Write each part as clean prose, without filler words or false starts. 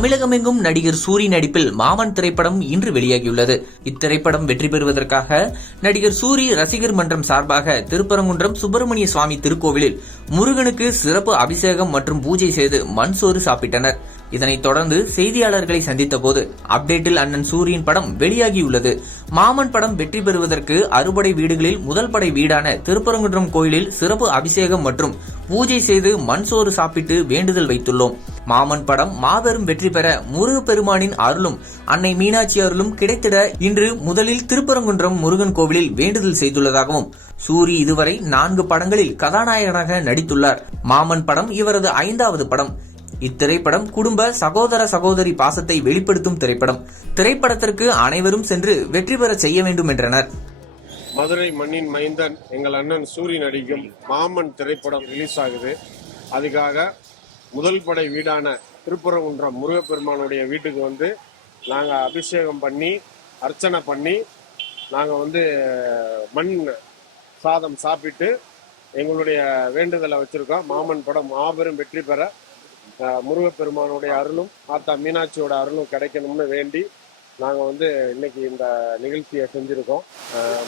தமிழகமெங்கும் நடிகர் சூரி நடிப்பில் மாமன் திரைப்படம் இன்று வெளியாகியுள்ளது. இத்திரைப்படம் வெற்றி பெறுவதற்காக நடிகர் சூரி ரசிகர் மன்றம் சார்பாக திருப்பரங்குன்றம் சுப்பிரமணிய சுவாமி திருக்கோவிலில் முருகனுக்கு சிறப்பு அபிஷேகம் மற்றும் பூஜை செய்து மண் சோறு சாப்பிட்டனர். இதனைத் தொடர்ந்து செய்தியாளர்களை சந்தித்த போது அப்டேட்டில் அண்ணன் சூரியின் படம் வெளியாகியுள்ளது. மாமன் படம் வெற்றி பெறுவதற்கு அறுபடை வீடுகளில் முதல் படை வீடான திருப்பரங்குன்றம் கோயிலில் சிறப்பு அபிஷேகம் மற்றும் பூஜை செய்து மண் சோறு சாப்பிட்டு வேண்டுதல் வைத்துள்ளோம். மாமன் படம் மாபெரும் வெற்றி பெற முருகப்பெருமானின் அருளும் அன்னை மீனாட்சி அருளும் கிடைத்திட இன்று முதலில் திருப்பரங்குன்றம் முருகன் கோவிலில் வேண்டுதல் செய்துள்ளதாகவும், சூரி இதுவரை 4 படங்களில் கதாநாயகனாக நடித்துள்ளார். மாமன் படம் இவரது 5வது படம். இத்திரைப்படம் குடும்ப சகோதர சகோதரி பாசத்தை வெளிப்படுத்தும் திரைப்படம். திரைப்படத்திற்கு அனைவரும் சென்று வெற்றி பெற செய்ய வேண்டும் என்றனர். மதுரை மண்ணின் மைந்தன் எங்கள் அண்ணன் சூரி நடிக்கும் மாமன் திரைப்படம் ரிலீஸ் ஆகுது. அதுக்காக முதல் படை வீடான திருப்பரங்குன்றம் முருகப்பெருமானுடைய வீட்டுக்கு வந்து நாங்கள் அபிஷேகம் பண்ணி அர்ச்சனை பண்ணி நாங்கள் மண் சாதம் சாப்பிட்டு எங்களுடைய வேண்டுதலை வச்சுருக்கோம். மாமன் படம் மாபெரும் வெற்றி பெற முருகப்பெருமானுடைய அருளும் ஆத்தா மீனாட்சியோட அருளும் கிடைக்கணும்னு வேண்டி நாங்கள் இன்னைக்கு இந்த நிகழ்ச்சியை செஞ்சுருக்கோம்.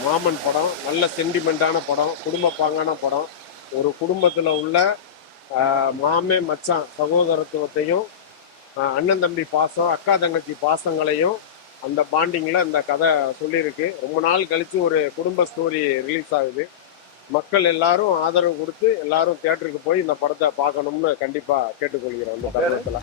மாமன் படம் நல்ல சென்டிமெண்ட்டான படம், குடும்ப பாங்கான படம். ஒரு குடும்பத்தில் உள்ள மாமே மச்சான் சகோதரத்துவத்தையும் அண்ணன் தம்பி பாசம் அக்கா தங்கச்சி பாசங்களையும் அந்த பாண்டிங்கில் இந்த கதை சொல்லியிருக்கு. ரொம்ப நாள் கழித்து ஒரு குடும்ப ஸ்டோரி ரிலீஸ் ஆகுது. மக்கள் எல்லாரும் ஆதரவு கொடுத்து எல்லாரும் தியேட்டருக்கு போய் இந்த படத்தை பார்க்கணும்னு கண்டிப்பாக கேட்டுக்கொள்கிறோம். இந்த தருணத்தில்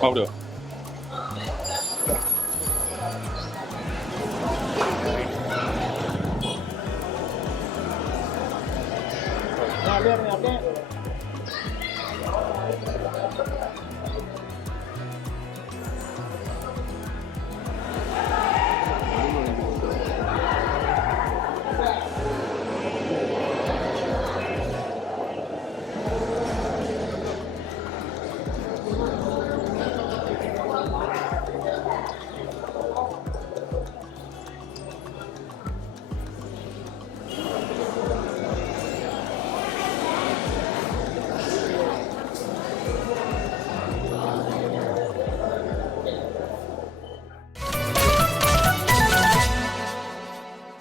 அப்படியா